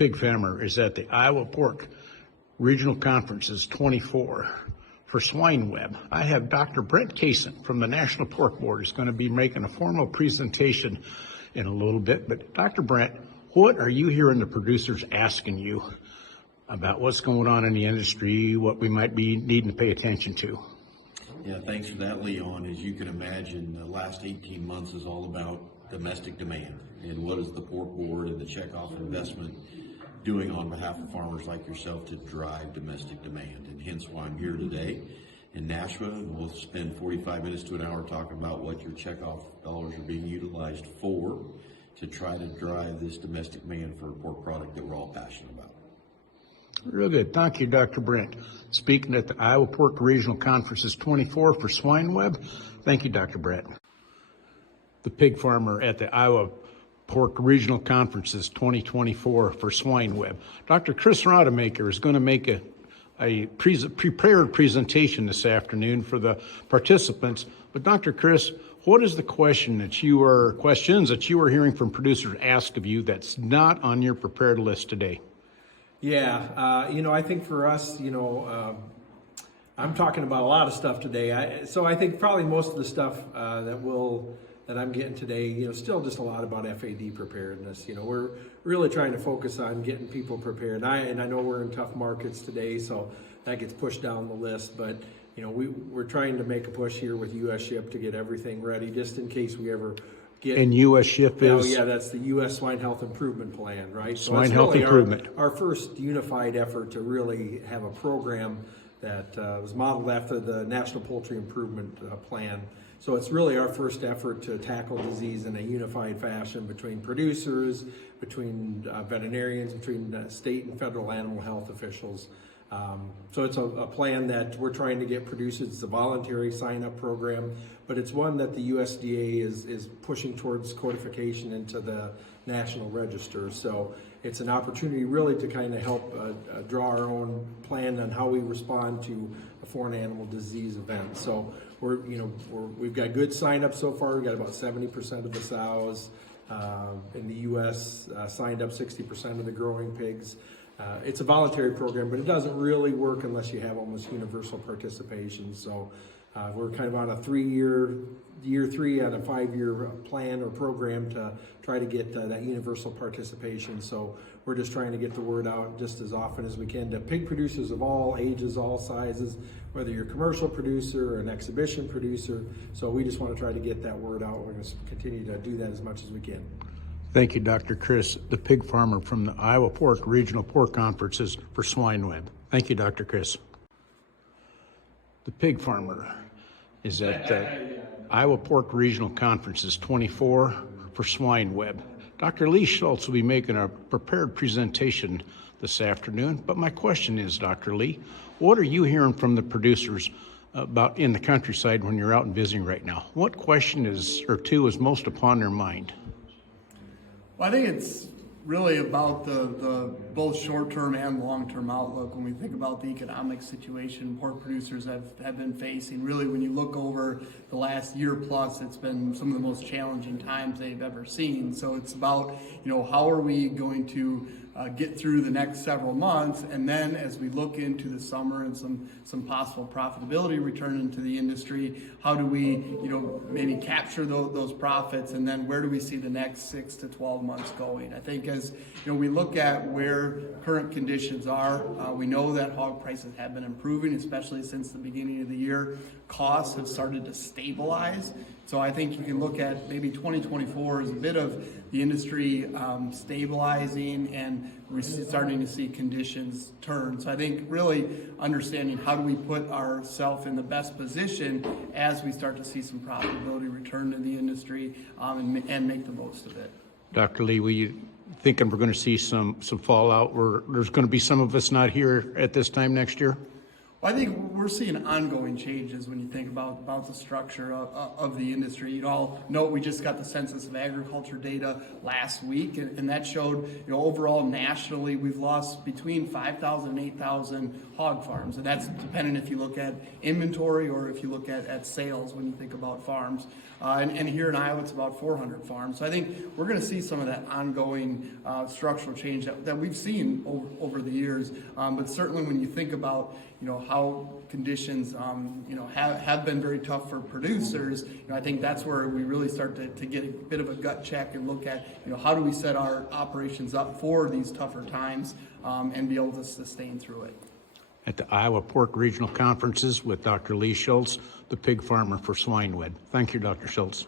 pig farmer is at the Iowa Pork Regional Conferences 24 for swine web. I have Dr. Brent Kaysen from the National Pork Board is going to be making a formal presentation in a little bit. But Dr. Brent, what are you hearing the producers asking you about what's going on in the industry, what we might be needing to pay attention to? Yeah, thanks for that, Leon. As you can imagine, the last 18 months is all about domestic demand and what is the Pork Board and the Checkoff investment doing on behalf of farmers like yourself to drive domestic demand. And hence why I'm here today in Nashville, and we'll spend 45 minutes to an hour talking about what your Checkoff dollars are being utilized for to try to drive this domestic demand for a pork product that we're all passionate about. Real good. Thank you, Dr. Brent. Speaking at the Iowa Pork Regional Conferences 24 for swine web. Thank you, Dr. Brent. The pig farmer at the Iowa Pork Regional Conferences 2024 for swine web. Dr. Chris Rodemaker is going to make a prepared presentation this afternoon for the participants. But Dr. Chris, what is the questions that you are hearing from producers asked of you that's not on your prepared list today? Yeah, I think for us, I'm talking about a lot of stuff today. So I think probably most of the stuff that I'm getting today, still just a lot about FAD preparedness. We're really trying to focus on getting people prepared. And I know we're in tough markets today, so that gets pushed down the list. But we're trying to make a push here with U.S. Ship to get everything ready, just in case we ever get. And U.S. Ship is? Oh yeah, that's the U.S. Swine Health Improvement Plan, right? Swine Health Improvement. Our first unified effort to really have a program that was modeled after the National Poultry Improvement Plan. So it's really our first effort to tackle disease in a unified fashion between producers, between veterinarians, between state and federal animal health officials. So it's a plan that we're trying to get producers. It's a voluntary sign-up program, but it's one that the USDA is pushing towards codification into the National Register. So it's an opportunity really to kind of help draw our own plan on how we respond to a foreign animal disease event. So we've got good sign-up so far. We've got about 70% of the sows in the U.S. Signed up, 60% of the growing pigs. It's a voluntary program, but it doesn't really work unless you have almost universal participation. So we're kind of on a year three on a 5-year plan or program to try to get that universal participation. So we're just trying to get the word out just as often as we can to pig producers of all ages, all sizes, whether you're a commercial producer or an exhibition producer. So we just want to try to get that word out. We're going to continue to do that as much as we can. Thank you, Dr. Chris, the pig farmer from the Iowa Pork Regional Pork Conferences for swine web. Thank you, Dr. Chris. The pig farmer is at the Iowa Pork Regional Conferences 24 for swine web. Dr. Lee Schultz will be making a prepared presentation this afternoon. But my question is, Dr. Lee, what are you hearing from the producers about in the countryside when you're out and visiting right now? What question is most upon their mind? Well, I think it's really about the both short-term and long-term outlook when we think about the economic situation pork producers have been facing. Really, when you look over the last year plus, it's been some of the most challenging times they've ever seen. So it's about, how are we going to get through the next several months, and then as we look into the summer and some possible profitability return into the industry, how do we maybe capture those profits, and then where do we see the next 6 to 12 months going? I think as we look at where current conditions are, we know that hog prices have been improving, especially since the beginning of the year. Costs have started to stabilize. So I think you can look at maybe 2024 as a bit of the industry stabilizing and we're starting to see conditions turn. So I think really understanding how do we put ourselves in the best position as we start to see some profitability return to the industry and make the most of it. Dr. Lee, were you thinking we're going to see some fallout where there's going to be some of us not here at this time next year? I think we're seeing ongoing changes when you think about the structure of the industry. You all know we just got the Census of Agriculture data last week, and that showed, overall nationally we've lost between 5,000 and 8,000 hog farms, and that's dependent if you look at inventory or if you look at sales when you think about farms. And here in Iowa, it's about 400 farms. So I think we're going to see some of that ongoing structural change that we've seen over the years. But certainly when you think about, how conditions, have been very tough for producers, I think that's where we really start to get a bit of a gut check and look at, how do we set our operations up for these tougher times and be able to sustain through it. At the Iowa Pork Regional Conferences with Dr. Lee Schultz, the pig farmer for Swinewood. Thank you, Dr. Schultz.